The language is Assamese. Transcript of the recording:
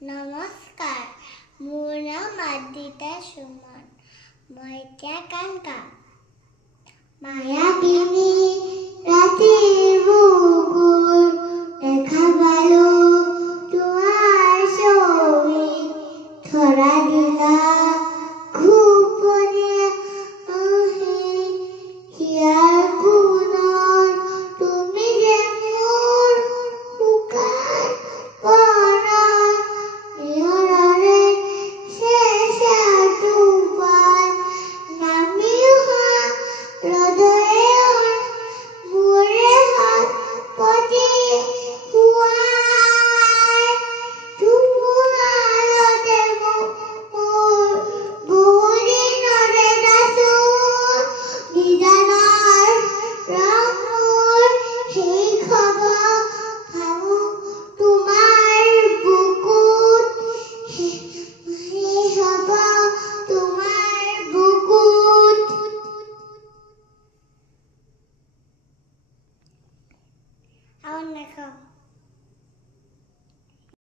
নমস্কাৰ, মোৰ নাম আদিতা সুমন। মই এতিয়া গান গাম। মায়াবিনী ৰাতিৰ বুকুৰ দেখা পালোঁ তোমাৰ ছবিত, ধৰা দিলা গোপনে হিয়াৰ কোণৰ তুমি যে মোৰ শুকান বনৰ নিয়ৰৰে চেঁচা টোপাল নামি অহা হৃদয়ে মোৰে হাত পতি শুৱাই ধুমুহালতে মোৰ বহুদিনৰে দাচোন নিজানৰ ৰঙৰ সেই খবৰ ভাবোঁ তোমাৰ বুকুত সেই হ'ব তোমাৰ বুকুত। আৰু নাখাওঁ।